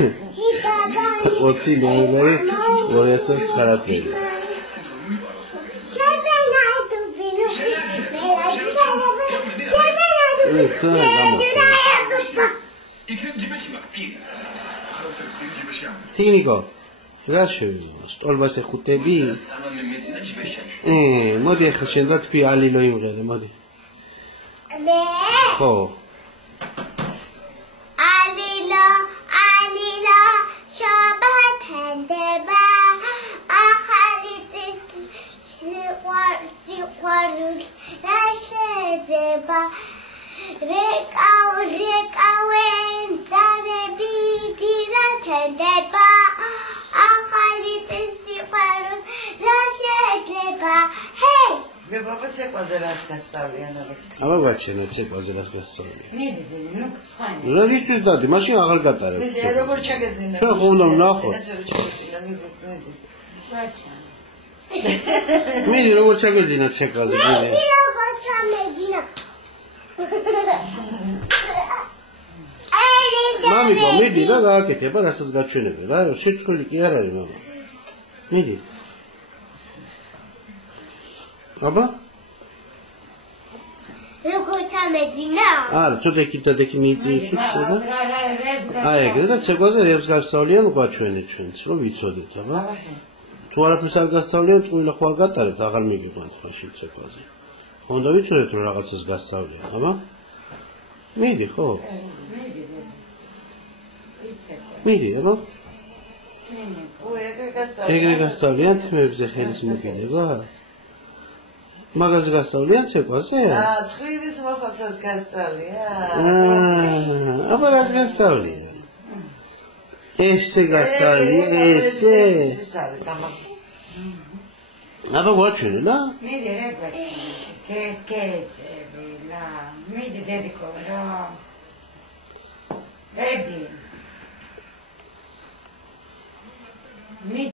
20 ნოემბერი 2009 წელი. Tinico, grazie. Stolbas ეხუტები? მოდი ახლა შენ და თქვი ალილო იმღერე, მოდი. მე? ხო. ალილო, შაბათენდება. ახალი წლის სიყვარულს რა შეძება. რეკავენ ზარები დირათენდება. ახალი წლის სიყვარულს რა შეძება. ჰეი! მე ბაბა ცეკვაზე რას გასწავლიან ალბათ. აბა ბაჩენა ცეკვაზე რას გასწავლიან. მიდი, ნუ ცხაინე. რა ისთვის დადი, მაშინ აღარ გატარებ. მიდი, როგორ ჩაგეძინა? შენ ხო უნდა ვნახო. ესე რო ჩაგეძინა, მიდი. ბაჩა. მიდი როგორ ჩაგეძინა ცეკვაზე, მიდი. მე როგორ ჩამეძინა? მამიკო, მიდი რა გააკეთება, რასაც გაჩვენებე რა, შეცვლილი კი არ არის მამა. მიდი. აბა? როგორ ჩამეძინა? არა, ცოტა კიდე მიიწიხი, ცოტა. აი, ეგრე და ცეკვაზე რევს გასწავლიან გვაჩვენეთ ჩვენც, რომ ვიცოდეთ, აბა? თუ არაფერს არ გასწავლიან, ტყუილა ხო არ გატარებთ, აღარ მიგიყვანთ მაშინ ცეკვაზე. ხო უნდა ვიცოდეთ, რომ რაღაცას გასწავლიან, აბა? მიდი, ხო? მიდი, აბა? ეგრე გასწავლიან თმებზე ხელის მოკიდება? მაგაზე გასწავლიან ცეკვაზე? ცხვირის მოხოცას გასწავლიან. აბა რას გასწავლიან? ესე გასწავლიან, ესე? ეს არის გამა. აბა გვაჩვენე რა? მიდი რა გვაჩვენე. კეცები რა. მიდი დედიკო რა. ედი.